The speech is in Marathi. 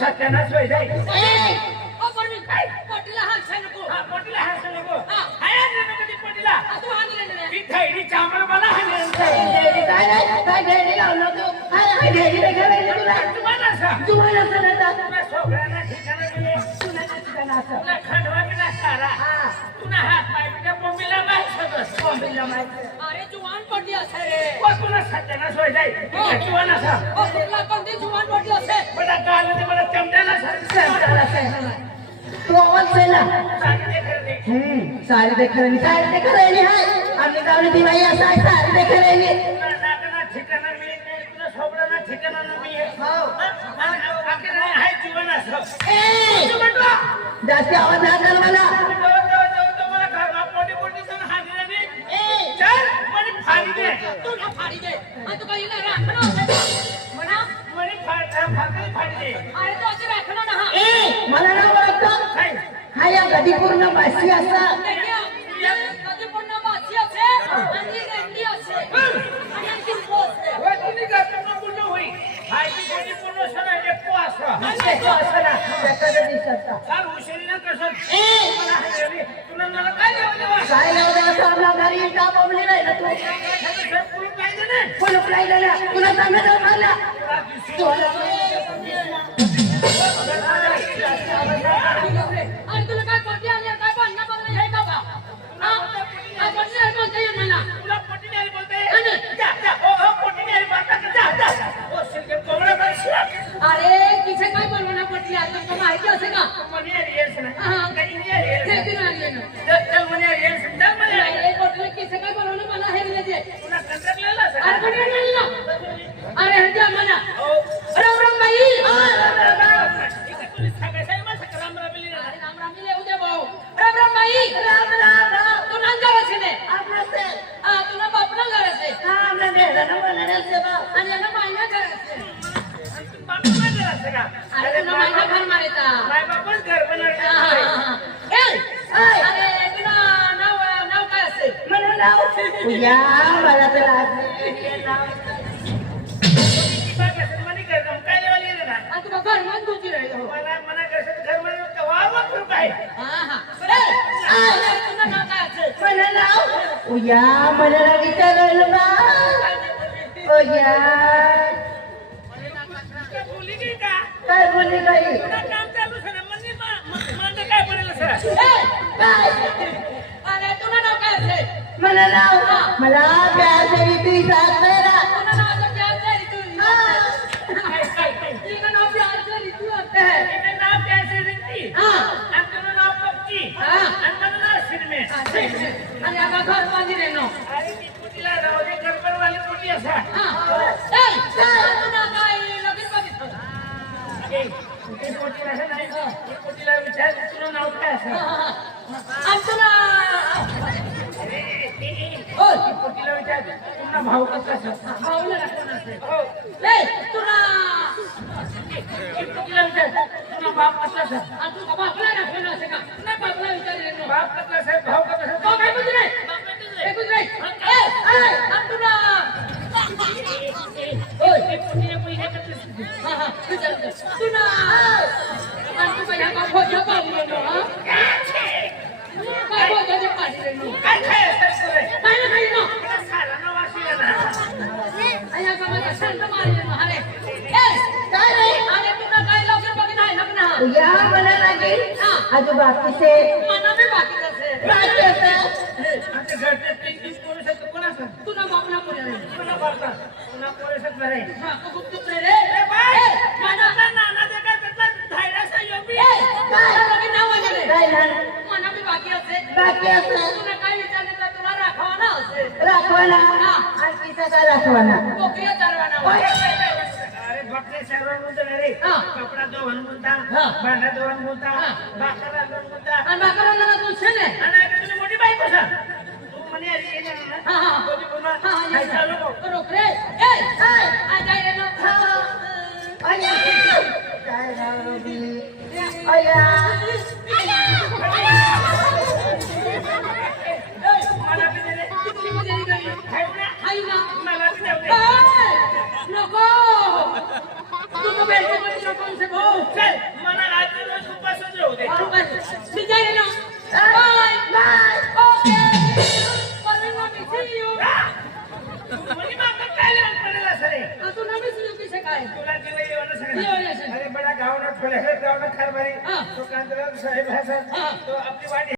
सत्यानाश होय जाई ओ परमी काय पोटीला हात नको हा पोटीला हात नको हाय ना कधी पोटीला तू हाणले ना मी थैडी चामर मला हाणले काय घेडी लावलं तू काय घेडी करायला तुला तुम्हाला सांग तुम्हाला सांगता तुला सोगळ्यांना ठिकाणा दिले तुला ठिकाण असं तुला खंडवा केला सारा तुला हात पाय तुझ्या मम्मीला माहित होतं मम्मीला माहिती अरे जुवान पडली असे रे ओ तुला सत्यानाश होय जाई किंवा नसा ओ तुला कोणती जुवान पडली असे बडा काल ते मला चमड्याला सांगितलं तू आवाज केला सांगितले खरं सारी देखरेली हाय आम्ही जाऊन ती बाई असा सारी देखरेली नाकाला ठिकाणा मी नाही तुला सोगळ्यांना ठिकाणा मी आहे जीवन असं जास्त आवाज ना कर मला तुला फाडी दे तू काही राखणं असे म्हणा अरे तू असे राखणं ना मला ना ओळखतो हा या गदी पूर्ण बाशी असा कधी पूर्ण बाची असे आणि रेंडी असे आणि आणखी पोचते काय लावलं आपला घरी का बोलली नाही ना तू कुलूप राहिलं ना तुला चांगलं झाला आणि तुला काय पडली आणि काय भांडणं बघणं हे का बा काय पडली आहे बोलते ये मला अरे तिथे काय बोलवणं पडली आता तुला माहिती असे का हे की नाही किसे काय बोलवणं मला हे दिले अरे हे द्या मला राम राम बाई राम राम येऊ दे भाऊ राम राम बाई राम राम राम तू नांदगावाचे ने आपलं से तुला बापला घराचे हा आपलं देलं ना बोलणार से बा आणि यांना मायना घराचे अरे तुला मायना घर मारेता अरे तुला नाव काय असेल मला नाव या मला तर आणि तुला घर मान तुझी राहिलो तुला नाव काय असेल मला नाव उया मला विचारलं बा उया काय बोलली काही अरे तुला नाव काय असेल मला नाव मला प्यार से तू साथ मेरा तुला नाव तर प्यार से ऋतू तुझं नाव प्यार से ऋतू होते आणि आता घर बांधी रेनो तुला काय लगीन बघितलं आणि तुला भाऊ कसं भाऊला तुला तुला बाप कसा आणि तुझा बापला राखलं असे का तुला बापला विचारले बाप कसा भाऊ कसा काय म्हणतो रे हे गुजरे आणि तुला तुला आणि तू काय का भोजा पाडली नो काय भोजाचे पाडली नो काय काय नाही नो साला ना वाशीला ना आया का मला शांत मारले नो अरे काय रे अरे तुला काय लवकर बघ नाही ना उया मला लागेल आज बाकी से मना में बाकी असेल बाकी असेल आमच्या घरचे पिकनिक करू शकतो कोण असं तुला बापला पुढे कोणा बापा कोणा करू शकत नाही हा खूप चुक रे नाना देखा त्यातला धायराचा योगी काय नाव आहे काय ना मना में बाकी असेल बाकी असेल तुला काय विचारले तर तुला राखावा ना असेल राखवाना आणखी सगळं राखवाना कोकिया चारवाना अरे बकरे सर्व म्हणतो रे कपडा धुवून म्हणता भांडा धुवून म्हणता भाकरा धुवून म्हणता आणि बाकराला तू छेने आणि आता तुझी मोठी बायको सांग तू म्हणे आली ना कोणी पुन्हा काय चालू रोक रे आ जाय रे नो काय नाव रोबी अया मला बी दे रे किती मध्ये गई हाय ना मला बी दे नको तू तो बेटे में नको से भाऊ चल फुलाला जाऊन खार मारी हा. तो कांतराव साहेब हा सर हा. तो आपली वाटी